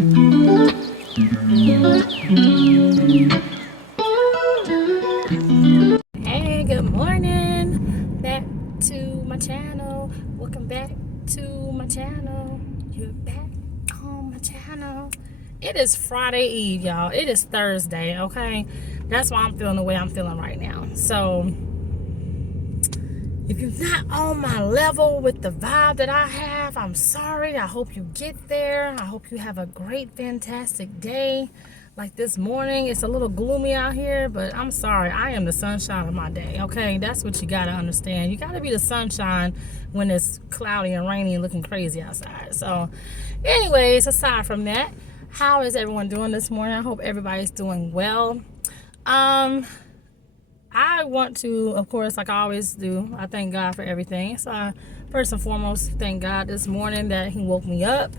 Hey, good morning. Back to my channel. Welcome back to my channel. You're back on my channel. It is Friday Eve, y'all. It is Thursday, okay? That's why I'm feeling the way I'm feeling right now. So, if you're not on my level with the vibe that I have, I'm sorry. I hope you get there. I hope you have a great, fantastic day. Like this morning, it's a little gloomy out here, but I'm sorry. I am the sunshine of my day, okay? That's what you got to understand. You got to be the sunshine when it's cloudy and rainy and looking crazy outside. So, anyways, aside from that, how is everyone doing this morning? I hope everybody's doing well. I want to, of course, like I always do, I thank God for everything. So I, first and foremost, thank God this morning that He woke me up.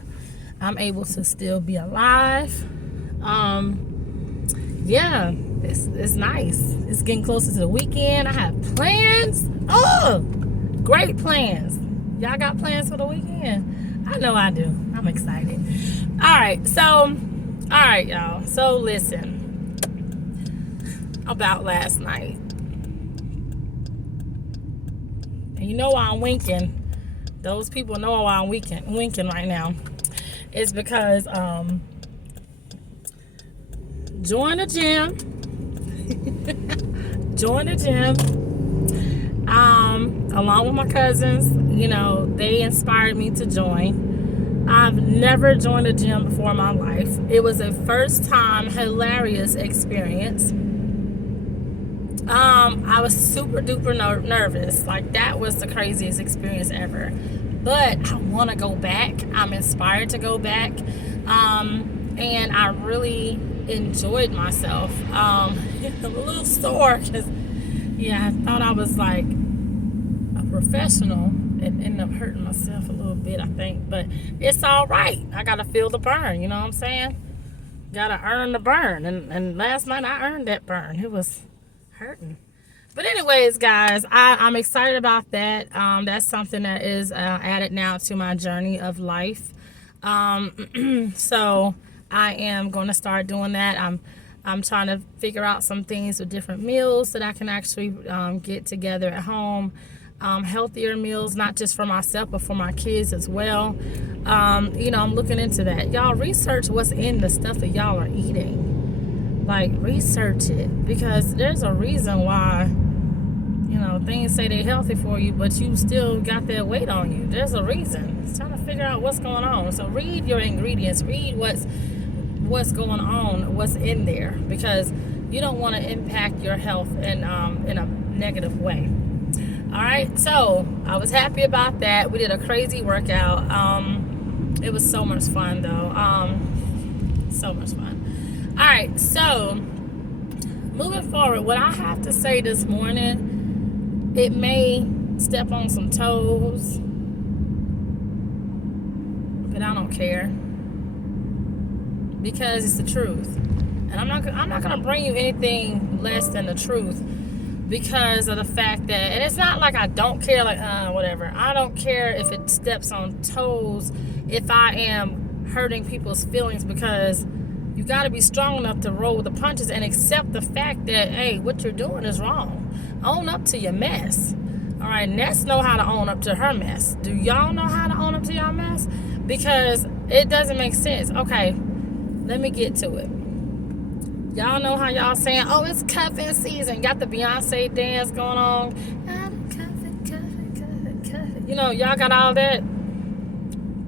I'm able to still be alive. Yeah, it's nice. It's getting closer to the weekend. I have plans. Oh, great plans. Y'all got plans for the weekend? I know I do. I'm excited. All right, y'all. So listen about last night. And you know why I'm winking. Those people know why I'm winking right now. It's because join the gym. Along with my cousins, you know, they inspired me to join. I've never joined a gym before in my life. It was a first time hilarious experience. I was super duper nervous. Like, that was the craziest experience ever. But I want to go back. I'm inspired to go back. And I really enjoyed myself. I'm a little sore because, yeah, I thought I was like a professional and ended up hurting myself a little bit, I think. But it's all right. I got to feel the burn, you know what I'm saying? Got to earn the burn. And last night I earned that burn. It was hurting. But anyways, guys, I'm excited about that. That's something that is added now to my journey of life. So I am going to start doing that. I'm trying to figure out some things with different meals that I can actually get together at home. Healthier meals, not just for myself, but for my kids as well. You know, I'm looking into that. Y'all research what's in the stuff that y'all are eating. Like, research it, because there's a reason why, you know, things say they're healthy for you, but you still got that weight on you. There's a reason. It's trying to figure out what's going on. So read your ingredients, read what's going on, what's in there, because you don't want to impact your health in a negative way. All right, so I was happy about that. We did a crazy workout. It was so much fun, though. So much fun. All right, so moving forward, what I have to say this morning, it may step on some toes, but I don't care, because it's the truth. And I'm not gonna bring you anything less than the truth, because of the fact that, and it's not like I don't care, like whatever. I don't care if it steps on toes, if I am hurting people's feelings, because you got to be strong enough to roll with the punches and accept the fact that, hey, what you're doing is wrong. Own up to your mess. All right, Nessa know how to own up to her mess. Do y'all know how to own up to your mess? Because it doesn't make sense. Okay, let me get to it. Y'all know how y'all saying, oh, it's cuffing season. Got the Beyonce dance going on. I'm cuffing. You know, y'all got all that.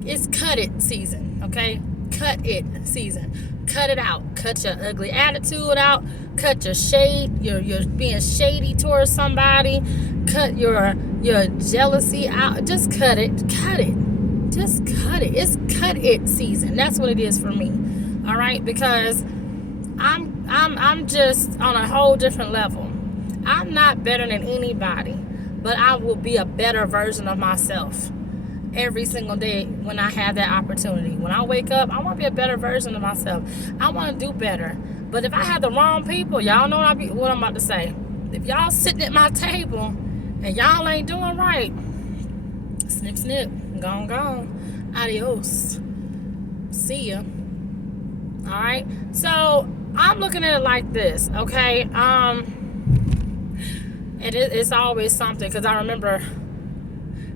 It's cut it season, okay? Cut it season. Cut it out. Cut your ugly attitude out. Cut your shade. You're being shady towards somebody. Cut your jealousy out. Just cut it. Cut it. Just cut it. It's cut it season. That's what it is for me. All right, because I'm just on a whole different level. I'm not better than anybody, but I will be a better version of myself every single day when I have that opportunity. When I wake up, I want to be a better version of myself. I want to do better. But if I have the wrong people, y'all know what I'm about to say. If y'all sitting at my table and y'all ain't doing right, snip, snip, gone. Adios. See ya. All right. So I'm looking at it like this. Okay. It's always something because I remember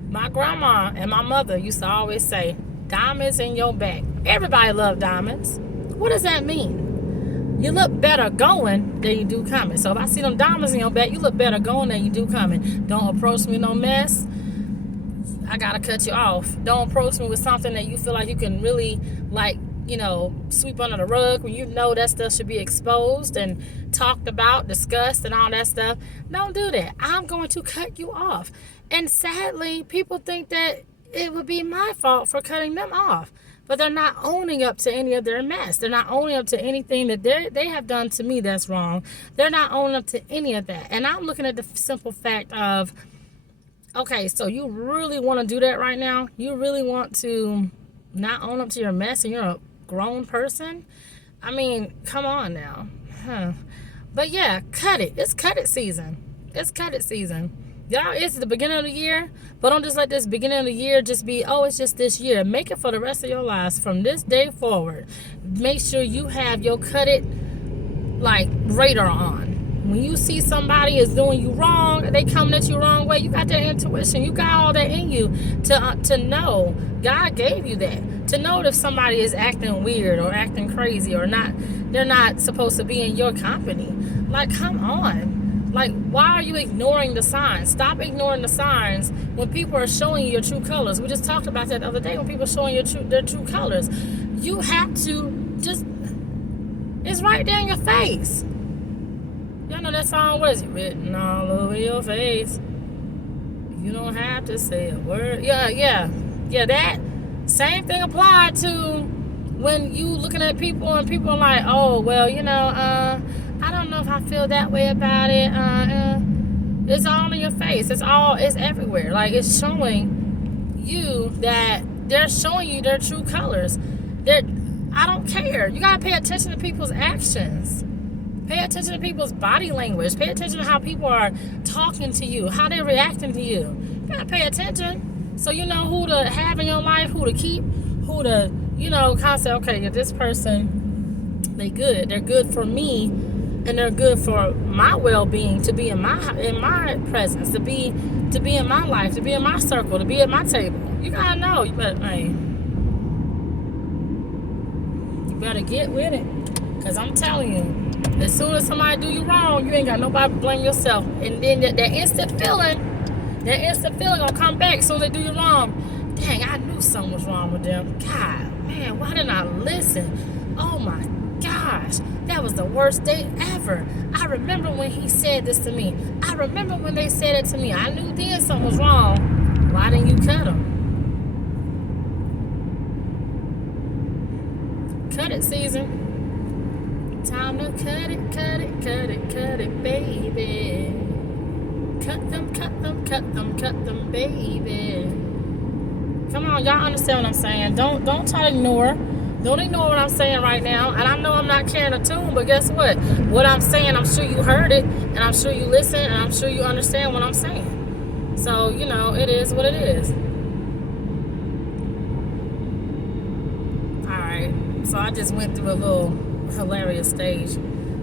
my grandma and my mother used to always say, "Diamonds in your back." Everybody love diamonds. What does that mean? You look better going than you do coming. So if I see them diamonds in your back, you look better going than you do coming. Don't approach me no mess. I gotta cut you off. Don't approach me with something that you feel like you can really sweep under the rug when you know that stuff should be exposed and talked about, discussed, and all that stuff. Don't do that. I'm going to cut you off. And sadly, people think that it would be my fault for cutting them off. But they're not owning up to any of their mess. They're not owning up to anything that they have done to me that's wrong. They're not owning up to any of that. And I'm looking at the simple fact of, okay, so you really want to do that right now? You really want to not own up to your mess and you're a grown person? I mean, come on now. But yeah, cut it. It's cut it season. It's cut it season. Y'all, it's the beginning of the year, but don't just let this beginning of the year just be, oh, it's just this year. Make it for the rest of your lives from this day forward. Make sure you have your cut it radar on. When you see somebody is doing you wrong, they coming at you wrong way, you got that intuition. You got all that in you to know. God gave you that. To know if somebody is acting weird or acting crazy or not, they're not supposed to be in your company. Like, come on. Like, why are you ignoring the signs? Stop ignoring the signs when people are showing you your true colors. We just talked about that the other day when people are showing you their true colors. You have to just, it's right there in your face. Y'all know that song? What is it? Written all over your face. You don't have to say a word. Yeah, that same thing applied to when you looking at people and people are like, oh, well, I don't know if I feel that way about it. It's all in your face. It's everywhere. Like, it's showing you that they're showing you their true colors. I don't care. You gotta pay attention to people's actions. Pay attention to people's body language. Pay attention to how people are talking to you, how they're reacting to you. You gotta pay attention so you know who to have in your life, who to keep, who to, kind of say, okay, this person, they're good for me, and they're good for my well-being, to be in my presence, to be in my life, to be in my circle, to be at my table. You gotta know. You better get with it, because I'm telling you, as soon as somebody do you wrong, you ain't got nobody to blame yourself. And then that instant feeling gonna come back as soon as they do you wrong. Dang, I knew something was wrong with them. God, man, why didn't I listen? Oh my gosh, that was the worst day ever. I remember when he said this to me. I remember when they said it to me. I knew then something was wrong. Why didn't you cut them? Cut it season. Time to cut it, baby. Cut them, baby. Come on, y'all understand what I'm saying? Don't try to ignore. Don't ignore what I'm saying right now. And I know I'm not carrying a tune, but guess what? What I'm saying, I'm sure you heard it, and I'm sure you listened, and I'm sure you understand what I'm saying. So, it is what it is. Alright, so I just went through a little hilarious stage.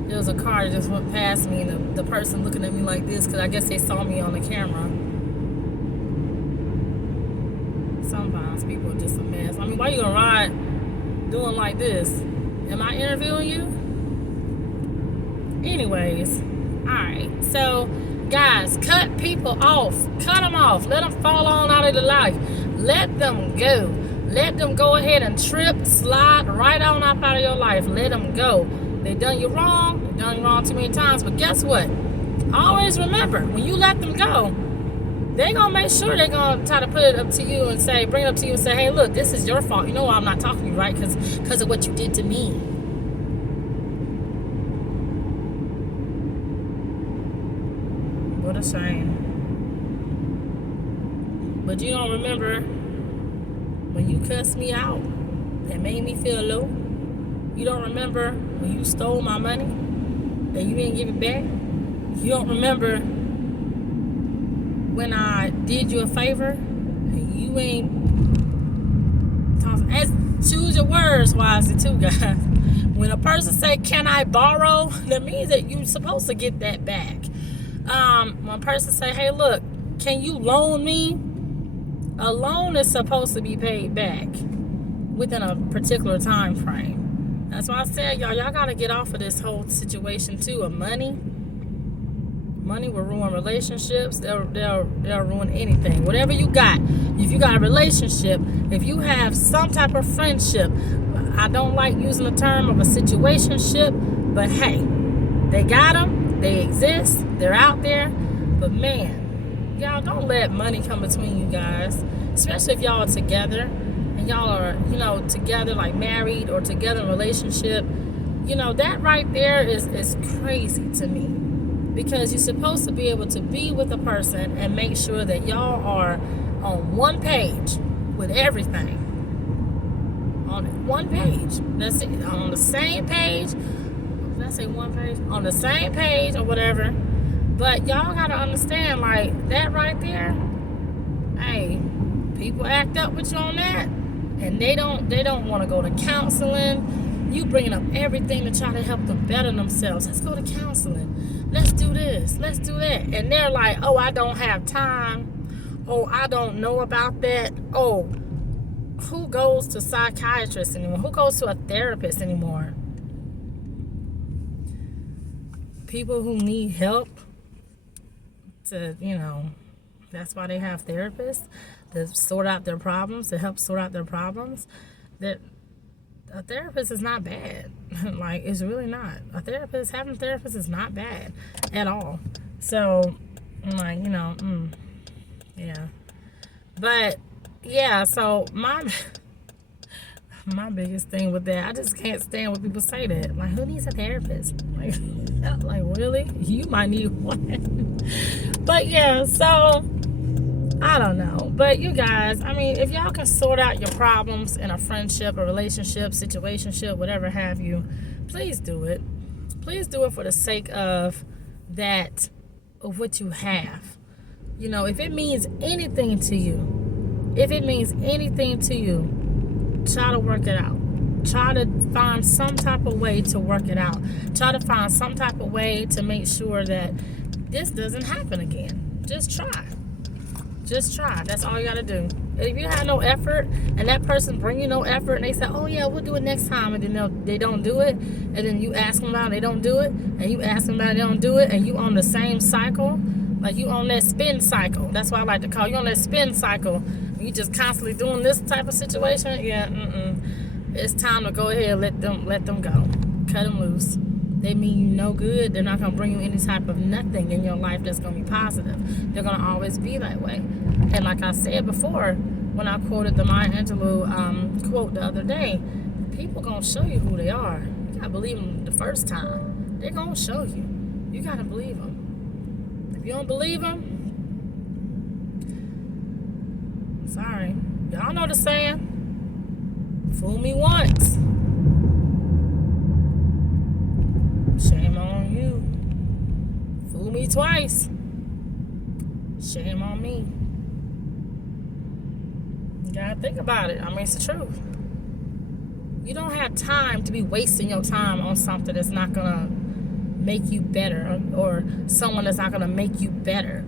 There was a car that just went past me, and the person looking at me like this, because I guess they saw me on the camera. Sometimes people are just a mess. I mean, why you gonna ride doing like this? Am I interviewing you? Anyways, alright, so guys, cut people off. Cut them off. Let them fall on out of the life. Let them go. Let them go ahead and trip, slide right on up out of your life. Let them go. They done you wrong. They done you wrong too many times. But guess what? Always remember, when you let them go, they're going to make sure they're going to try to put it up to you and say, bring it up to you and say, hey, look, this is your fault. You know why I'm not talking to you, right? Because of what you did to me. What a shame. But you don't remember when you cussed me out and made me feel low. You don't remember when you stole my money and you didn't give it back. You don't remember when I did you a favor and you ain't choose your words wisely too, guys. When a person say, can I borrow? That means that you're supposed to get that back. When a person say, hey, look, can you loan me? A loan is supposed to be paid back within a particular time frame. That's why I said, y'all got to get off of this whole situation too of money. Money will ruin relationships. They'll ruin anything. Whatever you got. If you got a relationship, if you have some type of friendship, I don't like using the term of a situationship, but hey, they got them. They exist. They're out there. But man, y'all don't let money come between you guys, especially if y'all are together and y'all are, together like married or together in a relationship. That right there is crazy to me. Because you're supposed to be able to be with a person and make sure that y'all are on one page with everything. On one page. That's it. On the same page. Did I say one page? On the same page or whatever. But y'all gotta understand, like, that right there, hey, people act up with you on that. And they don't want to go to counseling. You bringing up everything to try to help them better themselves. Let's go to counseling. Let's do this. Let's do that. And they're like, oh, I don't have time. Oh, I don't know about that. Oh, who goes to psychiatrists anymore? Who goes to a therapist anymore? People who need help to, that's why they have therapists, to sort out their problems, to help sort out their problems. That a therapist is not bad. Like, it's really not. Having a therapist is not bad at all. So, like, yeah. But, yeah, so my biggest thing with that, I just can't stand when people say that. Like, who needs a therapist? Like really? You might need one. But, yeah, so I don't know. But you guys, if y'all can sort out your problems in a friendship, a relationship, situationship, whatever have you, please do it. Please do it for the sake of what you have. If it means anything to you, try to work it out. Try to find some type of way to work it out. Try to find some type of way to make sure that this doesn't happen again. Just try. Just try. That's all you got to do. And if you have no effort and that person bring you no effort and they say, oh yeah, we'll do it next time, and then they don't do it, and then you ask them about it, they don't do it, and you ask them about it, they don't do it, and you on the same cycle, like you on that spin cycle. That's what I like to call you, on that spin cycle. You just constantly doing this type of situation. Yeah, it's time to go ahead and let them go. Cut them loose. They mean you no good. They're not going to bring you any type of nothing in your life that's going to be positive. They're going to always be that way. And like I said before, when I quoted the Maya Angelou quote the other day, people going to show you who they are. You got to believe them the first time. They're going to show you. You got to believe them. If you don't believe them, sorry. Y'all know the saying, fool me once, shame on you. Fool me twice, shame on me. You gotta think about it. It's the truth. You don't have time to be wasting your time on something that's not gonna make you better, or someone that's not gonna make you better.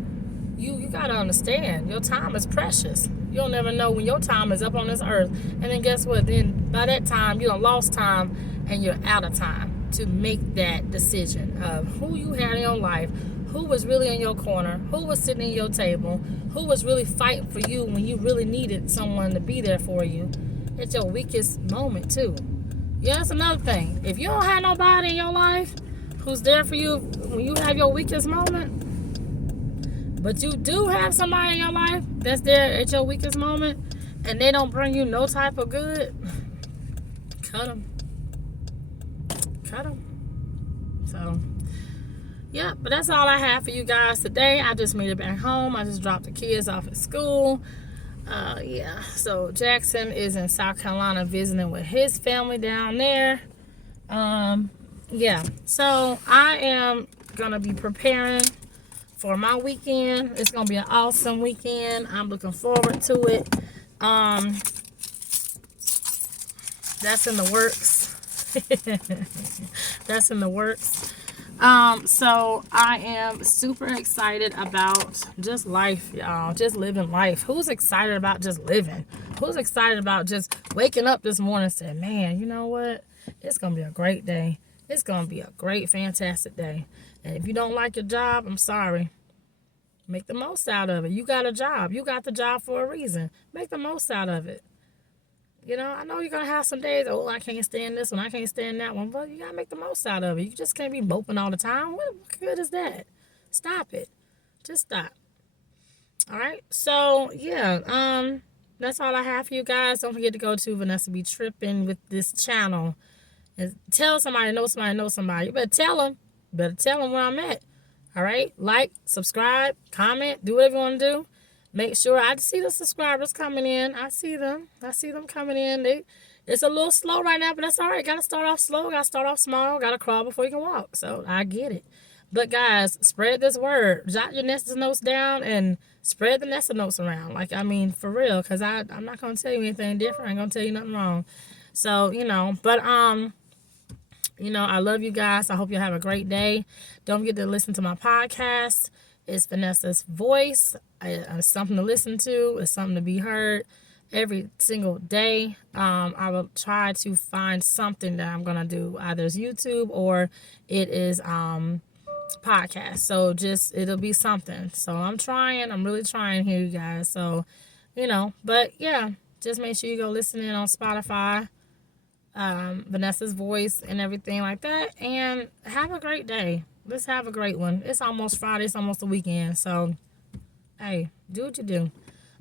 You gotta understand, your time is precious. You'll never know when your time is up on this earth. And then guess what? Then by that time, you done lost time and you're out of time to make that decision of who you had in your life, who was really in your corner, who was sitting at your table, who was really fighting for you when you really needed someone to be there for you at your weakest moment too. Yeah, that's another thing. If you don't have nobody in your life who's there for you when you have your weakest moment, but you do have somebody in your life that's there at your weakest moment, and they don't bring you no type of good, cut them. Cut them. So, yeah, but that's all I have for you guys today. I just made it back home. I just dropped the kids off at school. Yeah, so Jackson is in South Carolina visiting with his family down there. Yeah, so I am going to be preparing for my weekend. It's gonna be an awesome weekend. I'm looking forward to it. That's in the works. That's in the works. So I am super excited about just life, y'all. Just living life. Who's excited about just living? Who's excited about just waking up this morning and saying, man, you know what? It's going to be a great day. It's going to be a great, fantastic day. And if you don't like your job, I'm sorry. Make the most out of it. You got a job. You got the job for a reason. Make the most out of it. You know, I know you're going to have some days, oh, I can't stand this one, I can't stand that one, but you got to make the most out of it. You just can't be moping all the time. What good is that? Stop it. Just stop. All right. So, yeah, that's all I have for you guys. Don't forget to go to Vanessa Be Tripping with this channel. And tell somebody, know somebody, know somebody. You better tell them. Better tell them where I'm at. All right. Like, subscribe, comment, do whatever you want to do. Make sure I see the subscribers coming in. I see them. I see them coming in. It's a little slow right now, but that's all right. Got to start off slow. Got to start off small. Got to crawl before you can walk. So I get it. But guys, spread this word. Jot your Nessa Notes down and spread the Nessa Notes around. Like, I mean, for real. Because I'm not going to tell you anything different. I ain't going to tell you nothing wrong. So, you know. But, you know, I love you guys. I hope you have a great day. Don't forget to listen to my podcast. It's Vanessa's voice. It's something to listen to. It's something to be heard every single day. I will try to find something that I'm going to do. Either it's YouTube or it is podcast. So it'll be something. So I'm really trying here, you guys. So, you know, but yeah, just make sure you go listen in on Spotify, Vanessa's voice and everything like that. And have a great day. Let's have a great one. It's almost Friday. It's almost the weekend. So, hey, do what you do.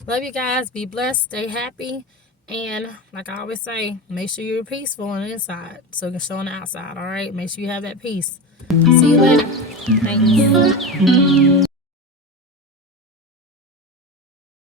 Love you guys. Be blessed. Stay happy. And like I always say, make sure you're peaceful on the inside so it can show on the outside. All right? Make sure you have that peace. See you later. Thanks.